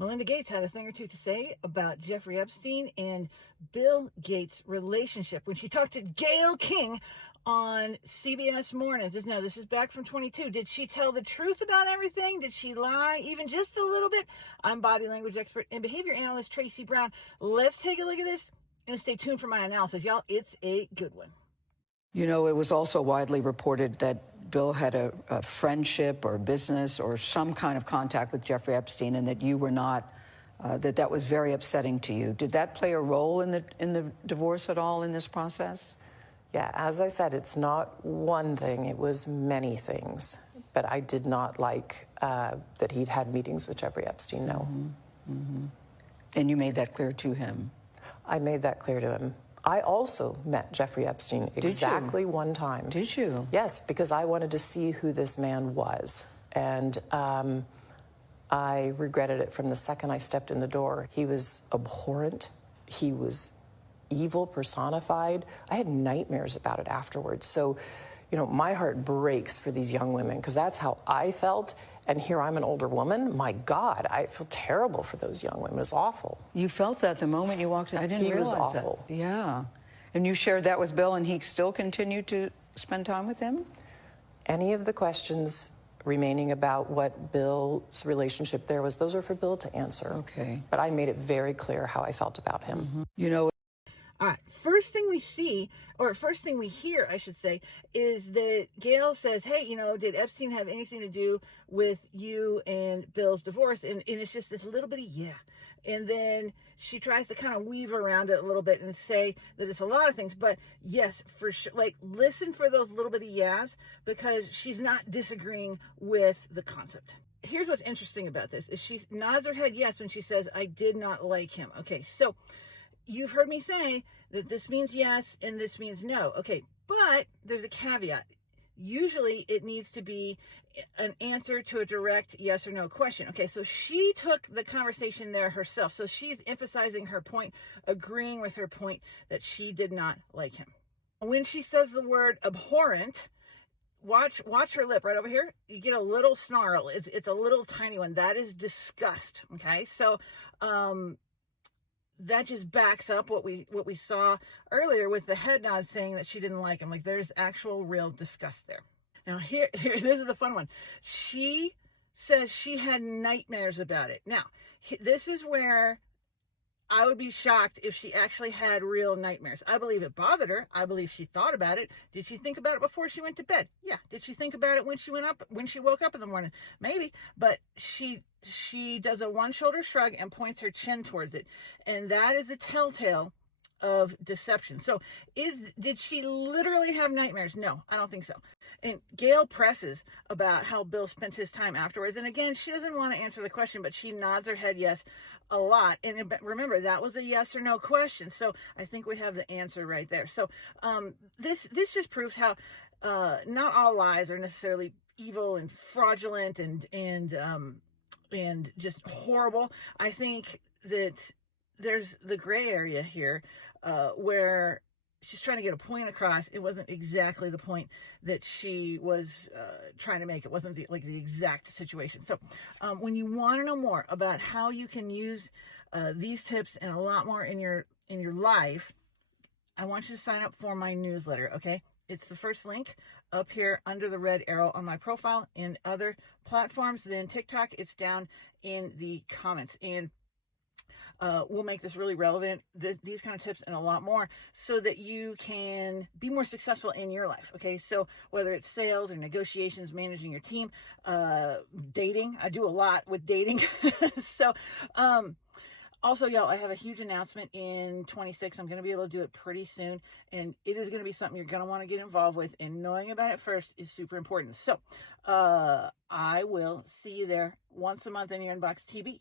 Melinda Gates had a thing or two to say about Jeffrey Epstein and Bill Gates' relationship when she talked to Gayle King on CBS Mornings. Now, this is back from 22. Did she tell the truth about everything? Did she lie even just a little bit? I'm body language expert and behavior analyst Tracy Brown. Let's take a look at this and stay tuned for my analysis. Y'all, it's a good one. You know, it was also widely reported that Bill had a friendship or business or some kind of contact with Jeffrey Epstein, and that you were not, that was very upsetting to you. Did that play a role in the divorce at all in this process? Yeah, as I said, it's not one thing, it was many things. But I did not like that he'd had meetings with Jeffrey Epstein, no. Mm-hmm. Mm-hmm. And you made that clear to him? I made that clear to him. I also met Jeffrey Epstein exactly one time. Did you? Yes, because I wanted to see who this man was. And I regretted it from the second I stepped in the door. He was abhorrent. He was evil personified. I had nightmares about it afterwards. So, you know, my heart breaks for these young women because that's how I felt. And here I'm an older woman. My God, I feel terrible for those young women. It's awful. You felt that the moment you walked in? I didn't realize that. He was awful. Yeah. And you shared that with Bill, and he still continued to spend time with him? Any of the questions remaining about what Bill's relationship there was, those are for Bill to answer. Okay. But I made it very clear how I felt about him. Mm-hmm. You know, all right, first thing we see, or first thing we hear, I should say, is that Gayle says, hey, you know, did Epstein have anything to do with you and Bill's divorce? And it's just this little bitty yeah. And then she tries to kind of weave around it a little bit and say that it's a lot of things. But yes, for sure, like, listen for those little bitty yeahs, because she's not disagreeing with the concept. Here's what's interesting about this, is she nods her head yes when she says, I did not like him. Okay, so you've heard me say that this means yes and this means no. Okay, but there's a caveat. Usually it needs to be an answer to a direct yes or no question. Okay, so she took the conversation there herself. So she's emphasizing her point, agreeing with her point that she did not like him. When she says the word abhorrent, watch her lip right over here. You get a little snarl. It's a little tiny one. That is disgust. Okay, so that just backs up what we saw earlier with the head nod saying that she didn't like him. Like, there's actual real disgust there. Now here this is a fun one. She says she had nightmares about it. Now, this is where I would be shocked if she actually had real nightmares. I believe it bothered her. I believe she thought about it. Did she think about it before she went to bed? Yeah. Did she think about it when she woke up in the morning? Maybe. But she does a one-shoulder shrug and points her chin towards it. And that is a telltale of deception. So did she literally have nightmares? No, I don't think so. And Gayle presses about how Bill spent his time afterwards. And again, she doesn't want to answer the question, but she nods her head yes a lot. And remember, that was a yes or no question. So I think we have the answer right there. So this just proves how not all lies are necessarily evil and fraudulent and just horrible. I think that there's the gray area here where she's trying to get a point across. It wasn't exactly the point that she was trying to make. It wasn't the exact situation. So when you want to know more about how you can use these tips and a lot more in your life, I want you to sign up for my newsletter. Okay, it's the first link up here under the red arrow on my profile. In other platforms than TikTok, it's down in the comments. And we'll make this really relevant, these kind of tips and a lot more, so that you can be more successful in your life. Okay, so whether it's sales or negotiations, managing your team, dating, I do a lot with dating. So also, y'all, I have a huge announcement in 26. I'm going to be able to do it pretty soon, and it is going to be something you're going to want to get involved with, and knowing about it first is super important. So I will see you there once a month in your inbox. TB.